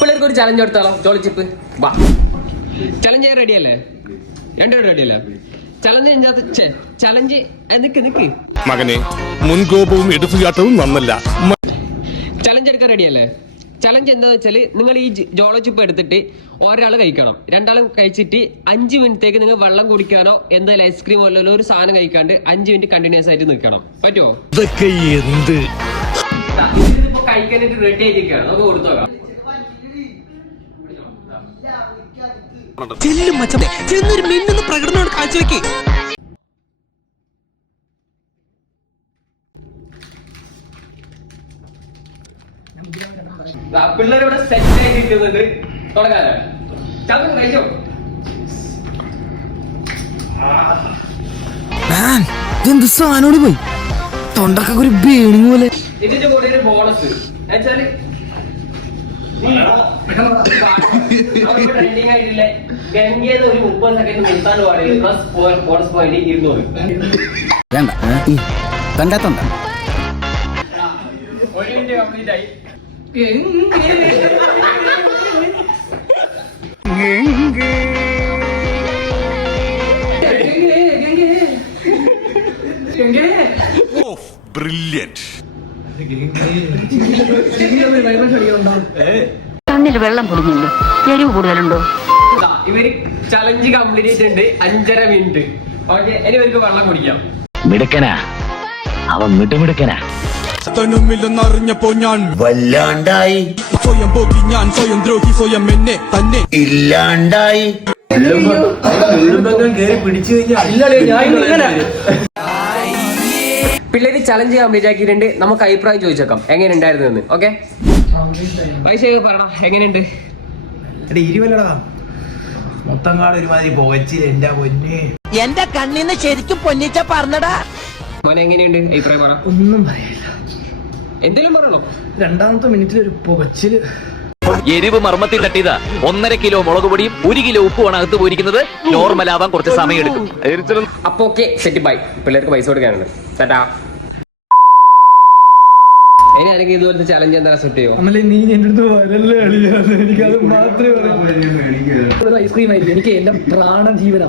പിള്ളേർക്ക് ഒരു ചലഞ്ച് കൊടുത്താലോ? ജോളിച്ചിപ്പ് വാ. ചലഞ്ച് ചെയ്യാൻ റെഡിയല്ലേ? രണ്ടുപേരും റെഡിയല്ലേ? ചലഞ്ച് നിക്ക് മകനെ, മുൻകോപവും എടുത്തുചാട്ടവും നന്നല്ല. ചലഞ്ച് എടുക്കാൻ റെഡിയല്ലേ? ചലഞ്ച് എന്താന്ന് വെച്ചാല്, നിങ്ങൾ ഈ ജോളോ ചിപ്പ് എടുത്തിട്ട് ഒരാൾ കഴിക്കണം. രണ്ടാളും കഴിച്ചിട്ട് 5 മിനിറ്റേക്ക് നിങ്ങൾ വെള്ളം കുടിക്കാനോ എന്തായാലും ഐസ്ക്രീം പോലുള്ള ഒരു സാധനം കഴിക്കാണ്ട് 5 മിനിറ്റ് കണ്ടിന്യൂസ് ആയിട്ട് നിൽക്കണം. പറ്റുമോ? ഇതൊക്കെ എന്ത് ഇതിപ്പോ കഴിക്കാനായിട്ട് റെഡി ആയിരിക്കുകയാണ്. നമുക്ക് കൊടുത്തോക്കാം. പ്രകടനം കാഴ്ചവെക്ക്. പിള്ളേരിവിടെ സെറ്റ് ആയിരിക്കുന്നത് തുടങ്ങാനോ? കഴിച്ചോ. എന്ത് സാധനോട് പോയി തൊണ്ടൊക്കെ ഒരു ബേണിങ് പോലെ. ഇതിന്റെ കൂടെ ഒരു ബോണസ് വെച്ചാല് ട്രെൻഡിങ് ആയിട്ടില്ലേ, ഗംഗേന്ന് ഒരു 30 സെക്കൻഡ് നിർത്താൻ പാടില്ല. Plus bonus point 200. വേണ്ട കണ്ടാത്തോണ്ട. ഒരു മിനിറ്റ് കംപ്ലീറ്റ് ആയി. കണ്ണിൽ വെള്ളം പൊടിഞ്ഞില്ലോ, എരിവ് കൂടുതലുണ്ടോ? ഇവര് ചലഞ്ച് കംപ്ലീറ്റ് ചെയ്തിട്ടുണ്ട് 5.5 മിനിറ്റ്. ഓക്കെ, ഇനി ഇവർക്ക് വെള്ളം കുടിക്കാം. മിടുക്കനാ അവൻ, മിടുമിടുക്കനാ. ില്ലെന്നറിഞ്ഞപ്പോ ഞാൻ വല്ലാണ്ടായി. സ്വയം പോക്കി ഞാൻ, സ്വയം ദ്രോഹി, സ്വയം എന്നെ തന്നെ ഇല്ലാണ്ടായി. പിള്ളേര് ചലഞ്ച് കംപ്ലീറ്റ് ആക്കിയിട്ടുണ്ട്. നമുക്ക് അഭിപ്രായം ചോദിച്ചേക്കാം എങ്ങനെ ഉണ്ടായിരുന്നു എന്ന്. ഓക്കെ, പൈസ പറയണ എങ്ങനെയുണ്ട്? മൊത്തം കാട് ഒരുമാതിരി പോകച്ചില്ല. എന്റെ പൊന്നെ, എന്റെ കണ്ണിന്ന് ശരിക്കും പൊന്നിച്ച പറഞ്ഞടാ. മോനെ എങ്ങനെയുണ്ട് അഭിപ്രായം പറ. ഒന്നും പറയില്ല. എന്തെങ്കിലും പറയണോ? രണ്ടാമത്തെ മിനിറ്റിൽ ഒരു പുകച്ചില്. എരിവ് മർമ്മത്തിൽ തട്ടിയതാ. 1.5 കിലോ മുളക് പൊടിയും 1 കിലോ ഉപ്പുമാണ് അകത്ത് പോയിരിക്കുന്നത്. നോർമൽ ആവാൻ കുറച്ച് സമയം എടുക്കും. അപ്പൊ ഓക്കെ, സെറ്റ് ബൈ. പിള്ളേർക്ക് പൈസ കൊടുക്കാനുണ്ട്. ടാറ്റാ. ഇനി ആരെങ്കിലും ഇതുപോലത്തെ ചലഞ്ച് എന്താ സെറ്റ് ചെയ്യോ? അമ്മല്ലേ, നീ എന്റെ അടുത്ത് വരല്ലേ അളിയാതെ. എനിക്കത് മാത്രമേ പറയാം. ഐസ്ക്രീം ആയിരിക്കും എനിക്ക് എന്റെ പ്രാണജീവന.